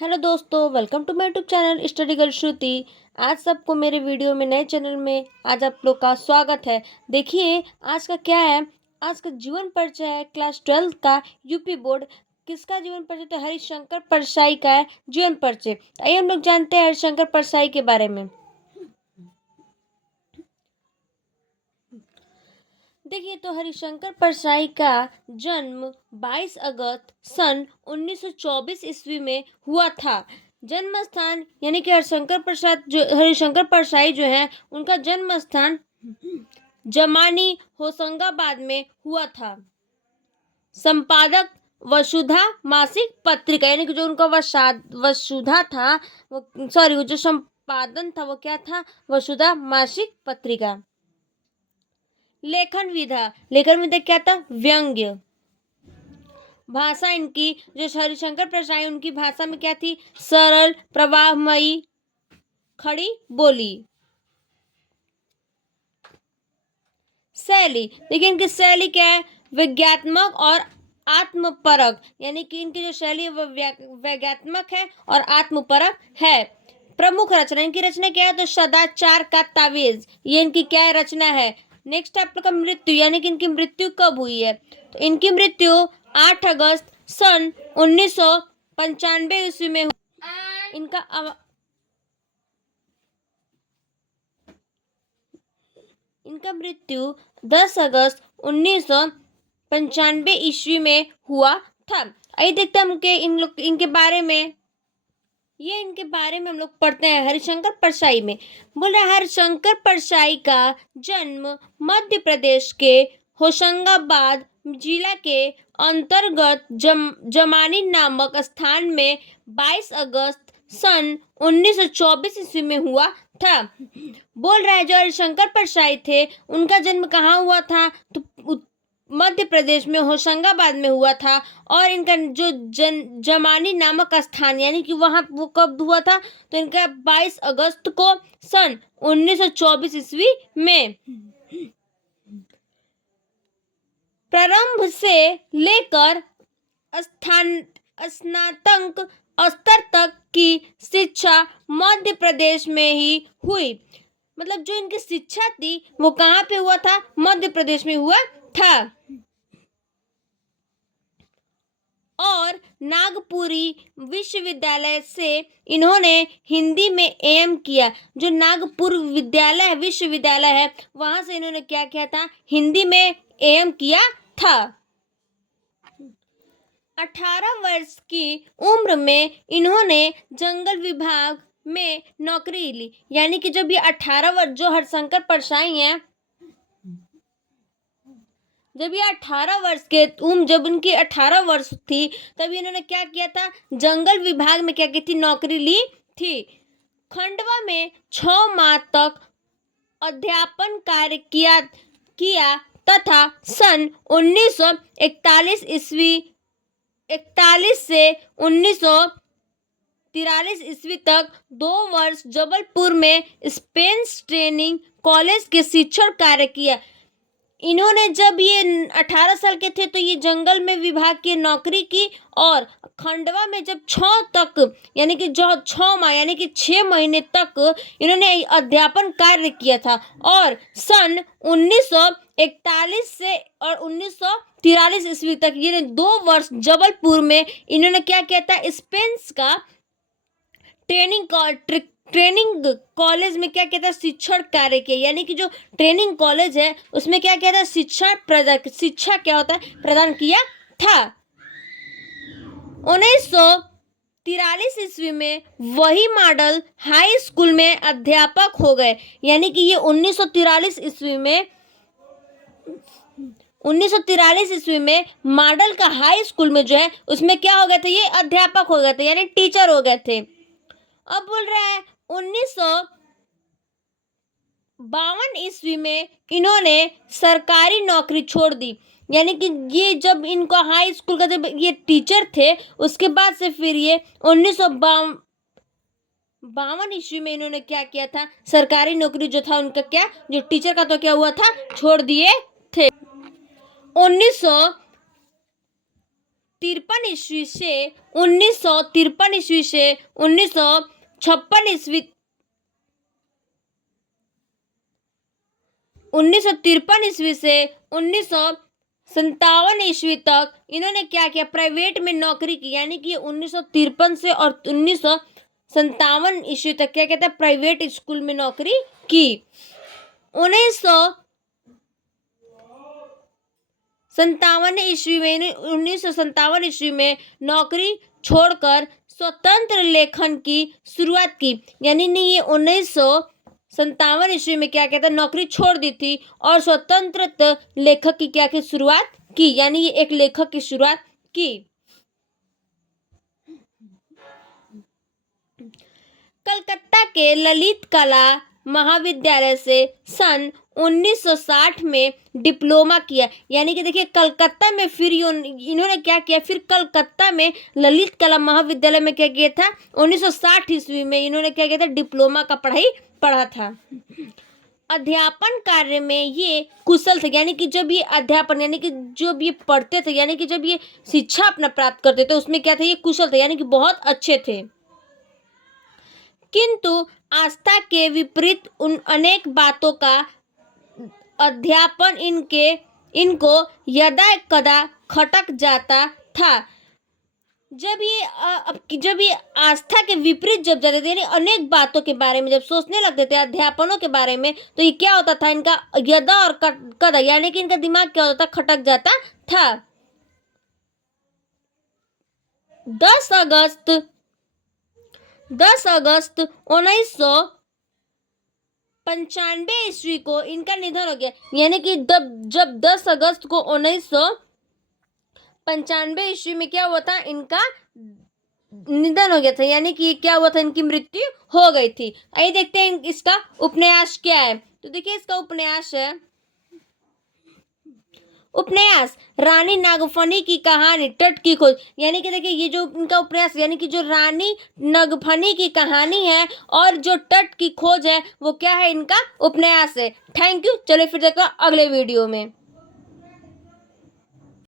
Hello दोस्तों, welcome to my YouTube channel study girl Shruti. आज सबको मेरे वीडियो में नए चैनल में आज आप लोग का स्वागत है। देखिए आज का क्या है। आज का जीवन परिचय है क्लास 12 का यूपी बोर्ड। किसका जीवन परिचय? तो हरिशंकर परसाई का है जीवन परिचय। आइए हम लोग जानते हैं हरिशंकर परसाई के बारे में। देखिए तो हरिशंकर परसाई का जन्म 22 अगस्त सन 1924 ईस्वी में हुआ था। जन्म स्थान यानी कि हरिशंकर परसाई जो है उनका जन्म स्थान जमानी होशंगाबाद में हुआ था। संपादक वसुधा मासिक पत्रिका, यानी कि जो उनका वसुधा था वो सॉरी जो संपादन था वो क्या था? वसुधा मासिक पत्रिका। लेखन विधा क्या था? व्यंग्य। भाषा इनकी जो हरिशंकर प्रसाई उनकी भाषा में क्या थी? सरल, प्रवाहमयी, खड़ी बोली। शैली, देखिए इनकी शैली क्या है? विज्ञात्मक और आत्मपरक, यानी कि इनकी जो शैली है वो व्यंग्यात्मक है और आत्मपरक है। प्रमुख रचना, इनकी रचना क्या है? तो सदाचार का तावीज, ये इनकी क्या रचना है। नेक्स्ट है आप लोग का मृत्यु, यानी कि इनकी मृत्यु कब हुई है? तो इनकी मृत्यु 8 अगस्त सन 1995 ईस्वी में हुई। इनका मृत्यु 10 अगस्त 1995 ईस्वी में हुआ था। आइए देखते हैं हम इनके बारे में। इनके बारे में हम लोग पढ़ते हैं हरिशंकर परसाई में। बोल रहा है हरिशंकर परसाई का जन्म मध्य प्रदेश के होशंगाबाद जिला के अंतर्गत जमानी नामक स्थान में 22 अगस्त सन 1924 ईस्वी में हुआ था। बोल रहा है जो हरिशंकर परसाई थे उनका जन्म कहाँ हुआ था? तो मध्य प्रदेश में होशंगाबाद में हुआ था। और इनका जो जमानी नामक स्थान यानी कि वहां वो कब हुआ था? तो इनका 22 अगस्त को सन 1924 ईस्वी में। प्रारंभ से लेकर स्नातक स्तर तक की शिक्षा मध्य प्रदेश में ही हुई। मतलब जो इनकी शिक्षा थी वो कहाँ पे हुआ था? मध्य प्रदेश में हुआ था। और नागपुरी विश्वविद्यालय से इन्होंने हिंदी में एम किया। जो नागपुर विश्वविद्यालय है वहां से इन्होंने क्या किया था? हिंदी में एम किया था। 18 वर्ष की उम्र में इन्होंने जंगल विभाग में नौकरी ली। यानी कि जब ये 18 वर्ष जो हरिशंकर परसाई हैं जब ये 18 वर्ष के जब उनकी 18 वर्ष थी तब इन्होंने क्या किया था? जंगल विभाग में क्या की थी? नौकरी ली थी। खंडवा में 6 माह तक अध्यापन कार्य किया तथा सन 1941 से 1943 ईस्वी तक 2 वर्ष जबलपुर में स्पेस ट्रेनिंग कॉलेज के शिक्षण कार्य किया। इन्होंने जब ये 18 साल के थे तो ये जंगल में विभाग की नौकरी की। और खंडवा में जब 6 माह यानी कि 6 महीने तक इन्होंने अध्यापन कार्य किया था। और सन 1941 से और 1943 ईस्वी तक ये 2 वर्ष जबलपुर में इन्होंने क्या किया था? स्पेस का ट्रेनिंग कॉलेज में क्या कहता है? शिक्षण कार्य किया। यानी कि जो ट्रेनिंग कॉलेज है उसमें क्या कहता है? शिक्षा क्या होता है? प्रदान किया था। 1943 ईस्वी में वही मॉडल हाई स्कूल में अध्यापक हो गए। यानी कि ये 1943 ईस्वी में मॉडल का हाई स्कूल में जो है उसमें क्या हो गए थे? ये अध्यापक हो गए थे, यानी टीचर हो गए थे। अब बोल रहा है 1952 ईस्वी में इन्होंने सरकारी नौकरी छोड़ दी। यानी कि ये जब इनको हाई स्कूल का जब ये टीचर थे उसके बाद से फिर ये 1952 ईस्वी में इन्होंने क्या किया था? सरकारी नौकरी जो था उनका क्या जो टीचर का तो क्या हुआ था? छोड़ दिए थे। 19 1953 ईस्वी से 1953 ईस्वी से 1956 ईस्वी 1953 ईस्वी से 1957 ईस्वी तक इन्होंने क्या किया, प्राइवेट में नौकरी की। यानी कि 1953 से और 1957 ईस्वी तक क्या कहता है, प्राइवेट स्कूल में नौकरी की। 1957 ईस्वी में नौकरी छोड़कर स्वतंत्र लेखन की शुरुआत की। यानी नहीं, ये 1957 ईस्वी में क्या कहता है, नौकरी छोड़ दी थी और स्वतंत्र लेखक की क्या की शुरुआत की। यानी ये एक लेखक की शुरुआत की। कलकत्ता के ललित कला महाविद्यालय से सन 1960 में डिप्लोमा किया। यानी कि देखिए, कलकत्ता में फिर इन्होंने क्या किया, फिर कलकत्ता में ललित कला महाविद्यालय में क्या किया था, 1960 ईस्वी में इन्होंने क्या किया था, डिप्लोमा का पढ़ाई पढ़ा था। अध्यापन कार्य में ये कुशल थे। यानी कि जब ये अध्यापन, यानी कि जब ये पढ़ते थे, यानी कि जब ये शिक्षा अपना प्राप्त करते थे, उसमें क्या थे, ये कुशल थे, यानी कि बहुत अच्छे थे। किंतु आस्था के विपरीत उन अनेक बातों का अध्यापन इनको यदा कदा खटक जाता था। जब ये आस्था के विपरीत जब जाते थे, यानी अनेक बातों के बारे में जब सोचने लगते थे, अध्यापनों के बारे में, तो ये क्या होता था, इनका यदा और कदा, यानी कि इनका दिमाग क्या होता था, खटक जाता था। 10 अगस्त 1995 ईस्वी को इनका निधन हो गया। यानी कि जब 10 अगस्त को 1995 ईस्वी में क्या हुआ था, इनका निधन हो गया था। यानी कि क्या हुआ था, इनकी मृत्यु हो गई थी। आइए देखते हैं इसका उपन्यास क्या है। तो देखिए, इसका उपन्यास है, उपन्यास रानी नागफनी की कहानी, तट की खोज। यानी कि देखिए, ये जो इनका उपन्यास, यानी कि जो रानी नागफनी की कहानी है और जो तट की खोज है, वो क्या है, इनका उपन्यास है। Thank you. चलिए फिर देखो अगले वीडियो में।